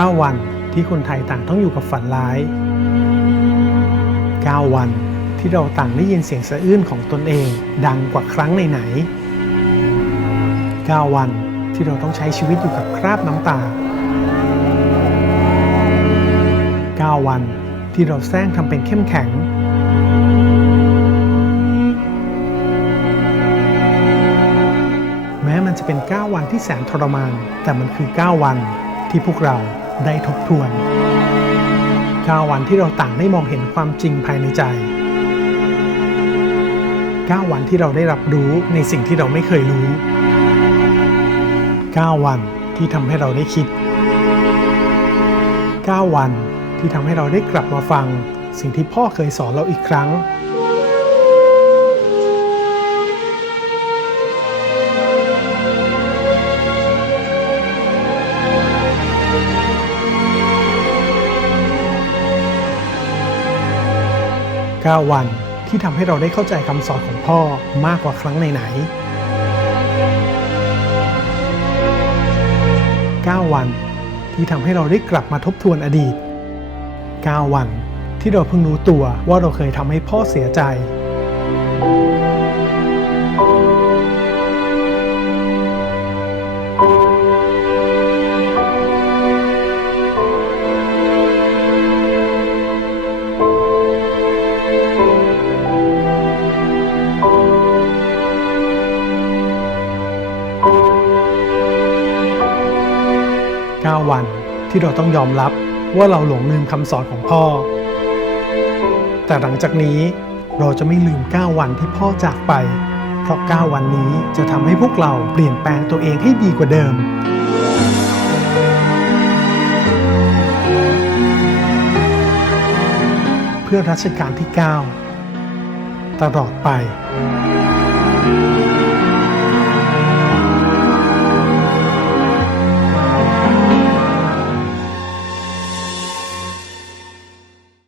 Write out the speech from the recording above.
9 วันที่คนไทยต่างต้องอยู่กับฝันร้าย 9 วันที่เราต่างได้ยินเสียงสะอื้นของตนเองดังกว่าครั้งไหนๆ9วันที่เราต้องใช้ชีวิตอยู่กับคราบน้ำตา 9 วันที่เราแซงทำเป็นเข้มแข็ง แม้มันจะเป็น 9 วันที่แสนทรมาน แต่มันคือ 9 วันที่พวกเรา ได้ทบทวน9วันที่เราต่างได้มองเห็นความจริงภายในใจ 9 วันที่เราได้รับรู้ในสิ่งที่เราไม่เคยรู้ 9 วันที่ทำให้เราได้คิด 9 วันที่ทำให้เราได้กลับมาฟัง สิ่งที่พ่อเคยสอนเราอีกครั้ง 9 วัน ที่ทำให้เราได้เข้าใจคำสอนของพ่อมากกว่าครั้งไหนๆ9วัน ที่ทำให้เราได้กลับมาทบทวนอดีต 9 วัน ที่เราเพิ่งรู้ตัวว่าเราเคยทำให้พ่อเสียใจ 9 วัน ที่เราต้องยอมรับว่าเราหลงลืมคำสอนของพ่อ แต่หลังจากนี้เราจะไม่ลืม 9 วันที่พ่อจากไป เพราะ 9 วันนี้จะทำให้พวกเราเปลี่ยนแปลงตัวเองให้ดีกว่าเดิมเพื่อรัชกาลที่ 9 ตลอดไป